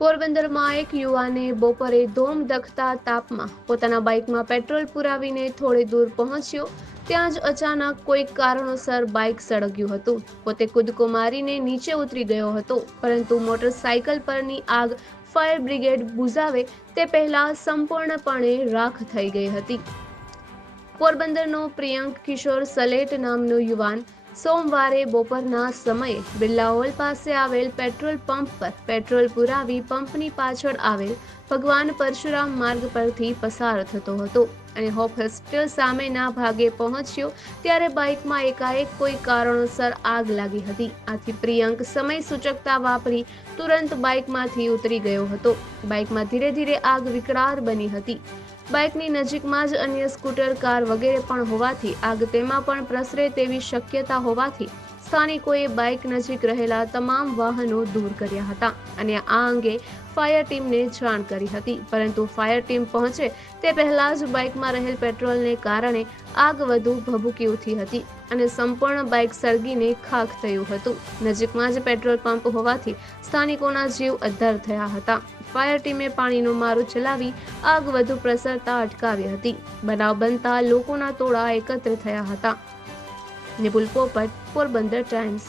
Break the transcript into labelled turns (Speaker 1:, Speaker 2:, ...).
Speaker 1: પોરબંદરમાં એક યુવાને બપોરે ધોમ દખતા તાપમાં પોતાના બાઇકમાં પેટ્રોલ પુરાવીને થોડે દૂર પહોંચ્યો, ત્યાં જ અચાનક કોઈક કારણોસર બાઇક સળગ્યું હતું. પોતે કૂદકો મારીને નીચે ઉતરી ગયો હતો, પરંતુ મોટરસાયકલ પરની આગ ફાયર બ્રિગેડ બુઝાવે તે પહેલા સંપૂર્ણપણે રાખ થઈ ગઈ હતી. પોરબંદરનો પ્રિયંક કિશોર સલેટ નામનો યુવાન સોમવારે બપોરના સમયે બિરલા હોલ પાસે આવેલ પેટ્રોલ પંપ પર પેટ્રોલ પુરાવી પંપની પાછળ આવેલ ભગવાન પરશુરામ માર્ગ પરથી પસાર થતો હતો અને હોપ હોસ્પિટલ સામેના ભાગે પહોંચ્યો ત્યારે બાઇકમાં એકાએક કોઈ કારણોસર આગ લાગી હતી. આથી પ્રિયંક સમય સૂચકતા વાપરી તુરંત બાઇકમાંથી ઉતરી ગયો હતો. બાઇકમાં ધીરે ધીરે આગ વિકરાળ બની હતી. બાઇકની નજીકમાં જ અન્ય સ્કૂટર, કાર વગેરે પણ હોવાથી આગ તેમાં પણ પ્રસરે તેવી શક્યતા હોવાથી સ્થાનિકોએ બાઇક નજીક રહેલા તમામ વાહનો દૂર કર્યા હતા અને આ અંગે ફાયર ટીમને જાણ કરી હતી. પરંતુ ફાયર ટીમ પહોંચે તે પહેલા જ બાઇકમાં રહેલ પેટ્રોલને કારણે આગ વધુ ભભૂકી ઉઠી હતી અને સંપૂર્ણ બાઇક સળગીને ખાખ થયું હતું. નજીકમાં જ પેટ્રોલ પંપ હોવાથી સ્થાનિકોના જીવ અદ્ધર થયા હતા. ફાયર ટીમે પાણીનો મારો ચલાવી આગ વધુ પ્રસરતા અટકાવી હતી. બનાવ બનતા લોકોના ટોળા એકત્ર થયા હતા. નિપુલ પોપટ, પોરબંદર ટાઈમ્સ.